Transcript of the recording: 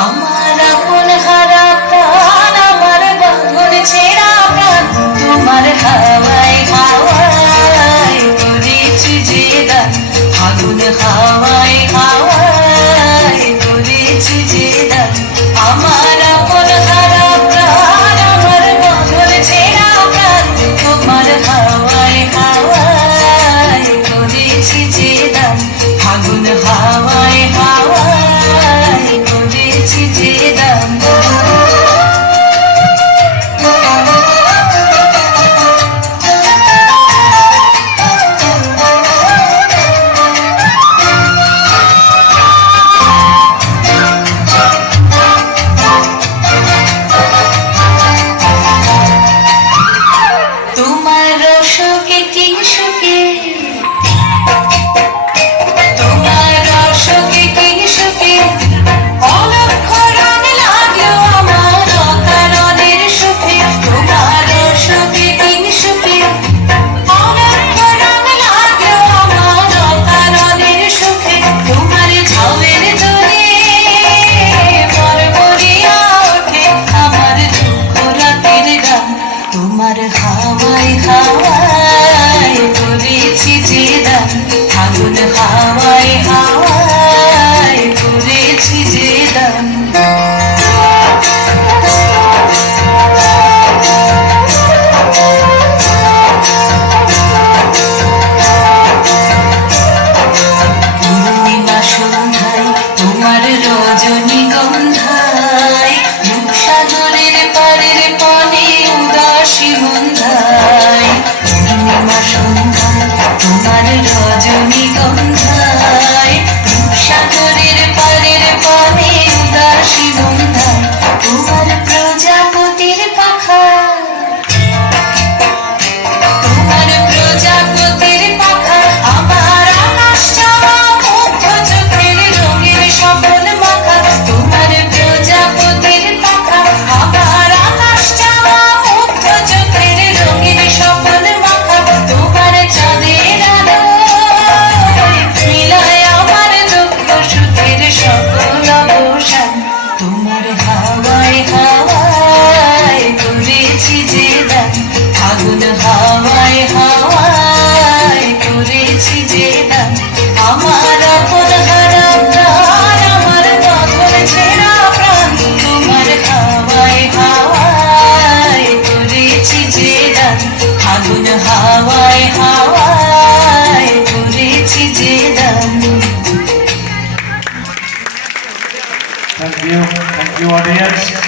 আমার আপন হারা প্রাণ, আমার বাঁধন ছেঁড়া প্রাণ, তোমার হাওয়ায় হাওয়ায় করেছি যে দান। ফাগুন হাওয়ায় হাওয়ায় করেছি যে দান। আমার আপন হারা প্রাণ, আমার বাঁধন ছেঁড়া প্রাণ, তোমার হাওয়ায় হাওয়ায় করেছি যে দান। ফাগুন হাওয়ায় হাওয়ায় করেছি যে দান। তোমার সুখে কি সুখে, তোমার সুখে কি সুখে, অলক্ষ রং লাগলো আমার অকারণের সুখে। তোমার সুখে কি সুখে, অলক্ষ রং লাগলো আমার অকারণের সুখে। তোমার ঝাউয়ের দোলে মরমরিয়া ওঠে আমার দুঃখ রাতের গান। তোমার হাওয়ায় হাওয়ায় করেছি যে দান। ফাগুন হাওয়ায় হাওয়ায় করেছি যে দান। পূর্ণিমা সন্ধ্যায় তোমার রজনীগন্ধায়, রূপসাগরের পারের পানে উদাসী মন্ধায়। পূর্ণিমা সন্ধ্যায় তোমার রজনীগন্ধায়, রূপসাগরের পারের পানে উদাসী মন্ধায়। তোমার প্রজাপতির পাখা, তোমার প্রজাপতির পাখা, আমার আকাশ চাওয়া মুগ্ধ চোখের রঙের সপন মাখা। তোমার প্রজাপতির পাখা, আমার আকাশ চাওয়া মুগ্ধ চোখের রঙের সপন মাখা। তোমার চাঁদের আলোয় মিলায় আমার দুঃখ সুখের সকল অবসান। তোমার হাওয়ায় হাওয়ায় করেছি যে দান। ফাগুন হাওয়ায় হাওয়ায় করেছি যে দান। আমার আপন হারা প্রাণ, আমার বাঁধন ছেঁড়া প্রাণ, তোমার হাওয়ায় হাওয়ায় করেছি যে দান। ফাগুন হাওয়ায় হাওয়ায় করেছি যে দান। Thank you, audience.